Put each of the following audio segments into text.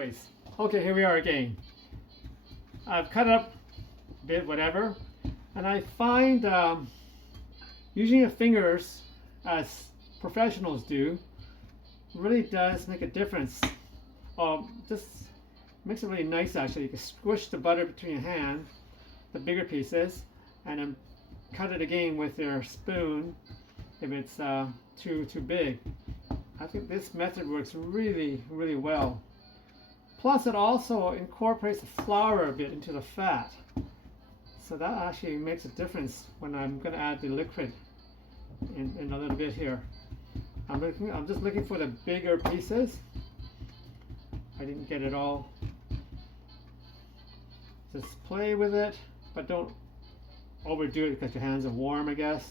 Anyways, okay, here we are again. I've cut it up a bit, whatever, and I find using your fingers as professionals do really does make a difference. Just makes it really nice actually. You can squish the butter between your hand, the bigger pieces, and then cut it again with your spoon if it's too big. I think this method works really well. Plus it also incorporates the flour a bit into the fat. So that actually makes a difference when I'm going to add the liquid in a little bit here. I'm just looking for the bigger pieces. I didn't get it all. Just play with it, but don't overdo it because your hands are warm, I guess.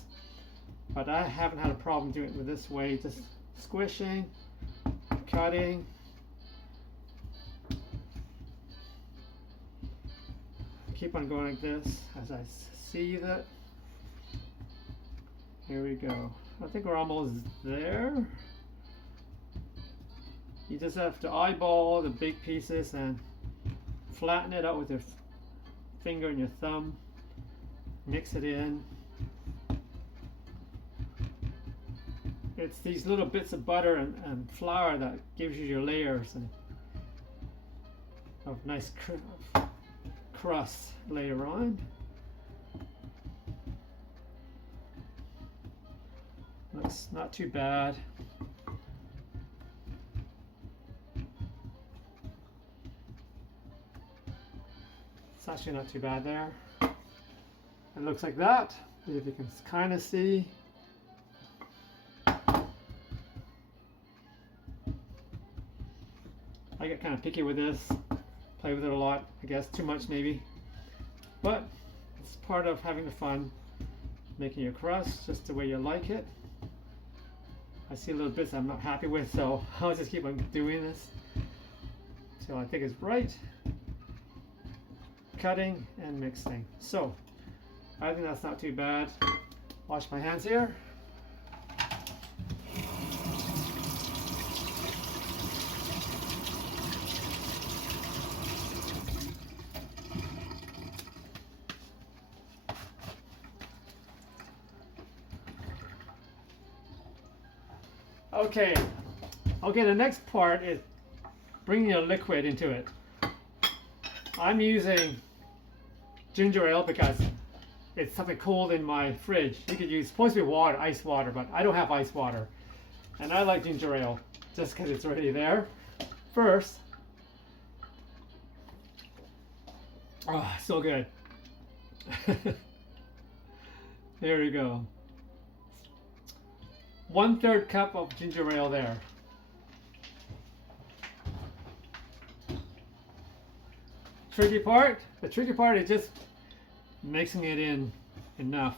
But I haven't had a problem doing it with this way, just squishing, cutting. Keep on going like this as I seethe it. Here we go. I think we're almost there. You just have to eyeball the big pieces and flatten it out with your finger and your thumb. Mix it in. It's these little bits of butter and flour that gives you your layers and of nice crust later on. Looks not too bad. It's actually not too bad there. It looks like that, if you can kind of see. I get kind of picky with this, play with it a lot, I guess, too much maybe. But it's part of having the fun, making your crust just the way you like it. I see little bits I'm not happy with, so I'll just keep on doing this till I think it's right. Cutting and mixing. So I think that's not too bad. Wash my hands here. Okay, the next part is bringing a liquid into it. I'm using ginger ale because it's something cold in my fridge. You could use, supposed to be water, ice water, but I don't have ice water. And I like ginger ale just because it's already there. First, oh, so good. There we go. 1/3 cup of ginger ale there. The tricky part is just mixing it in enough.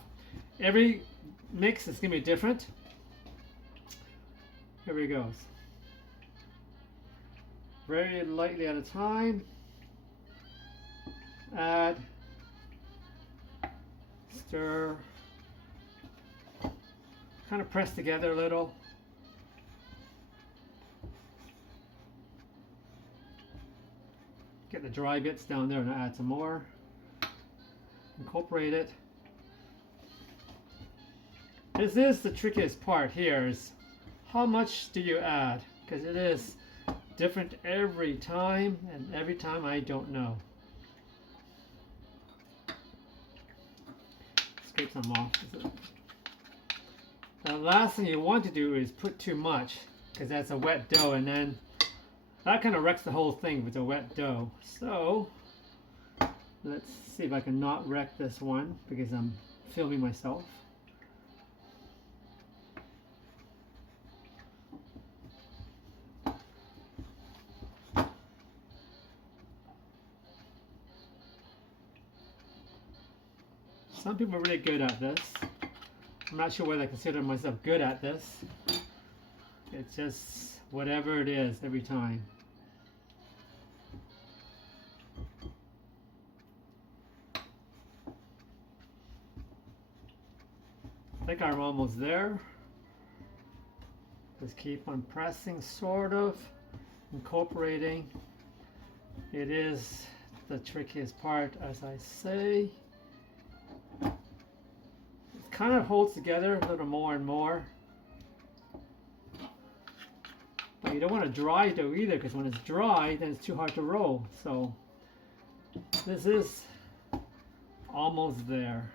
Every mix is going to be different. Here we go. Very lightly at a time. Add, stir, kind of press together a little. Get the dry bits down there and add some more. Incorporate it. This is the trickiest part here, is how much do you add? Because it is different every time, and every time I don't know. Scrape some off. The last thing you want to do is put too much, because that's a wet dough, and then that kind of wrecks the whole thing with a wet dough. So let's see if I can not wreck this one because I'm filming myself. Some people are really good at this. I'm not sure whether I consider myself good at this. It's just whatever it is every time. I think I'm almost there. Just keep on pressing, sort of incorporating It is the trickiest part, as I say. It kind of holds together a little more and more. But you don't want to dry dough either, because when it's dry, then it's too hard to roll. So this is almost there.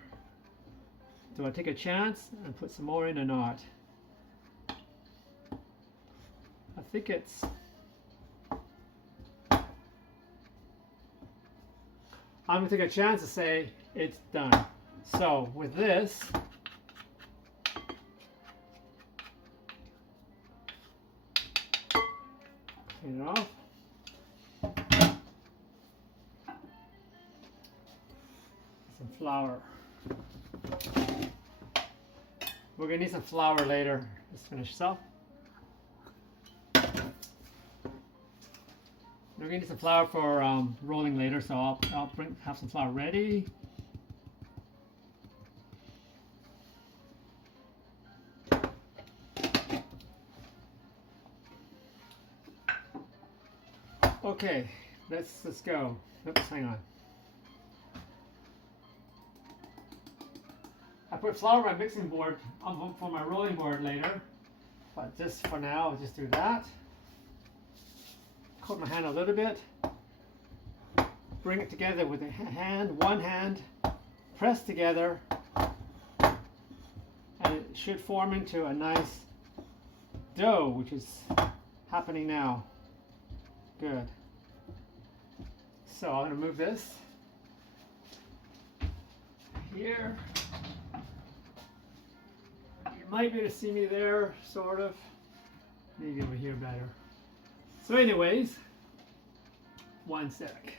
Do I take a chance and put some more in or not? I think it's... I'm going to take a chance to say it's done. So with this, clean it off. Some flour. We're going to need some flour later. Let's finish this off. We're going to need some flour for rolling later, so I'll have some flour ready. Okay, let's go. Oops, hang on. I put flour on my mixing board for my rolling board later, but just for now, I'll just do that. Coat my hand a little bit. Bring it together with a hand, one hand, press together, and it should form into a nice dough, which is happening now. Good. So I'm going to move this here. You might be able to see me there, sort of. Maybe over here better. So anyways, one sec.